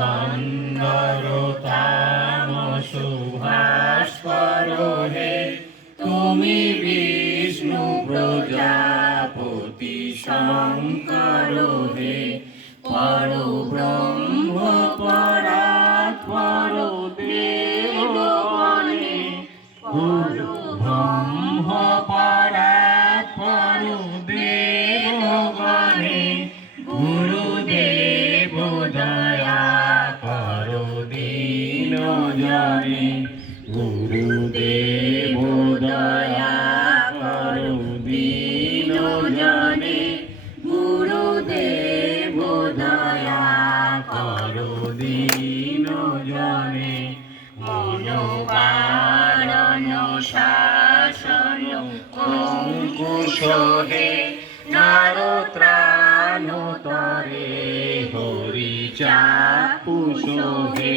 দিদি কন্দর তামস ভাস করো হে তুমি বিষ্ণু প্রজাপতি শঙ্কর হে পর গুরুদেব দয়া করো দীন জনে গুরুদেব দয়া করো দীন জনে মনোবারণ শাসন অঙ্কুশ হে নারত্রাণ তরে হরি চাপুষ হে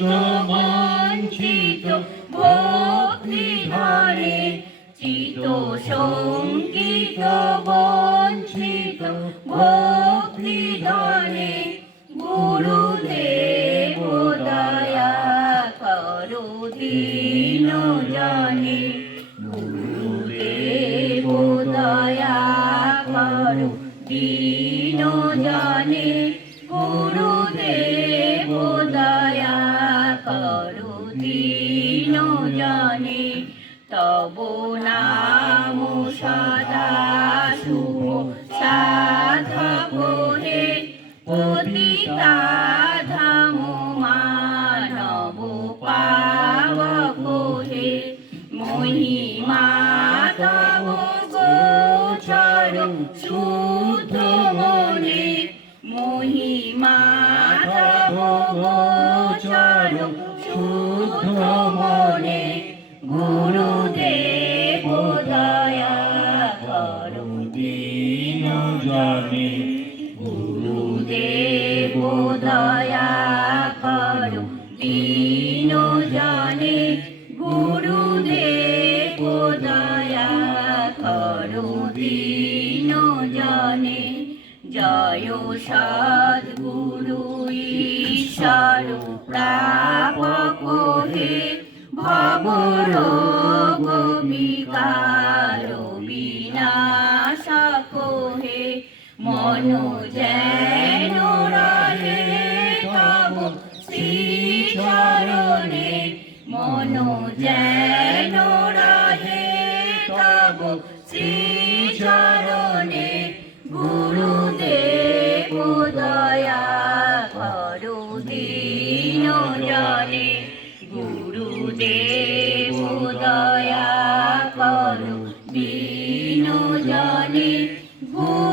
সংগীত বঞ্চিত ভক্তি ধরে চিত সংগীত বঞ্চিত ভক্তি ধরে গুরুদেব দয়া করো, দীন জনে। গুরুদেব দয়া জনে। গুঞ্জনে তব নাম সদা শুভ সাধব হে পতিতা মানব পাবক হে মহিমা তব গোচর, শুদ্ধ মহিমা নামে গুরুদেব দয়া করো জানে গুরুদেব দয়া করো দীন জনে জয় সদ্গুরু ঈশ্বর প্রাপক হে ভবর গোবিন্দ জলে ভূ